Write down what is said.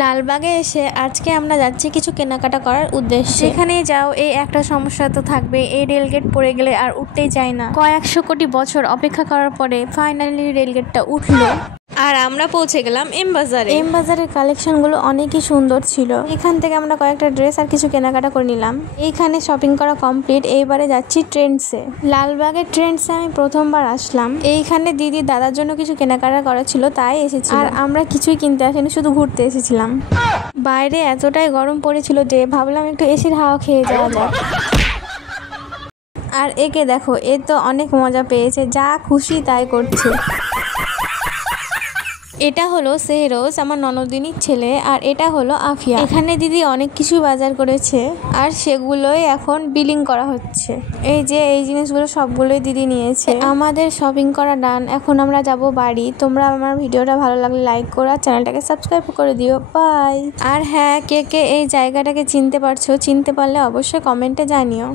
লালবাগে এসে আজকে আমরা যাচ্ছি কিছু কেনাকাটা করার উদ্দেশ্যে। সেখানেই যাও, এই একটা সমস্যা তো থাকবে, এই রেলগেট পড়ে গেলে আর উঠতেই চায় না। কয়েকশো কোটি বছর অপেক্ষা করার পরে ফাইনালি রেলগেটটা উঠলো আর আমরা পৌঁছে গেলাম এম বাজারে। এম বাজারের কালেকশনগুলো অনেকই সুন্দর ছিল। এখান থেকে আমরা কয়েকটা ড্রেস আর কিছু কেনাকাটা করে নিলাম। এইখানে শপিং করা কমপ্লিট। এইবারে যাচ্ছি ট্রেন্ডসে। লালবাগের ট্রেন্ডসে আমি প্রথমবার আসলাম। এইখানে দিদি দাদার জন্য কিছু কেনাকাটা করা ছিল, তাই এসেছি। আর আমরা কিছুই কিনতে আসিনি, শুধু ঘুরতে এসেছিলাম। বাইরে এতটাই গরম পড়েছিল যে ভাবলাম একটু এসির হাওয়া খেয়ে যাওয়া যাক। আর একে দেখো, এ তো অনেক মজা পেয়েছে, যা খুশি তাই করছে। এটা হলো সেহরোজ, আমার ননদিনীর ছেলে, আর এটা হলো আফিয়া। এখানে দিদি অনেক কিছু বাজার করেছে আর সেগুলোই এখন বিলিং করা হচ্ছে। এই যে এই জিনিসগুলো সবগুলোই দিদি নিয়েছে। আমাদের শপিং করা ডান। এখন আমরা যাব বাড়ি। তোমরা আমার ভিডিওটা ভালো লাগলে লাইক করো আর চ্যানেলটাকে সাবস্ক্রাইব করে দিও। বাই। আর হ্যাঁ, কে কে এই জায়গাটাকে চিনতে পারছো, চিনতে পারলে অবশ্যই কমেন্টে জানিও।